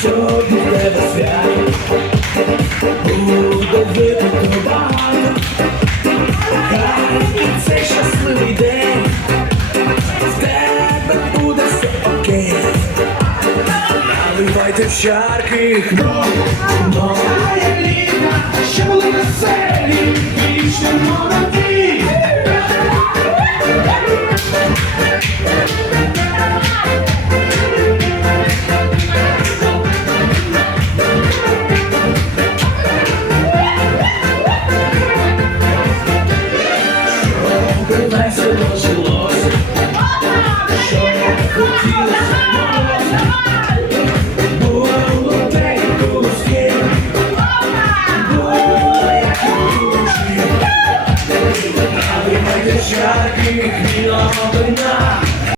що буде до свят, буде випити багато, хай і цей щасливий день, з тебе буде все окей, наливайте в чарки, но, но, ліна, що були веселі, вічно молоді. Весело жилося, було у людей кусків, було як у душі. Налівайте в чарки, гнілого вина,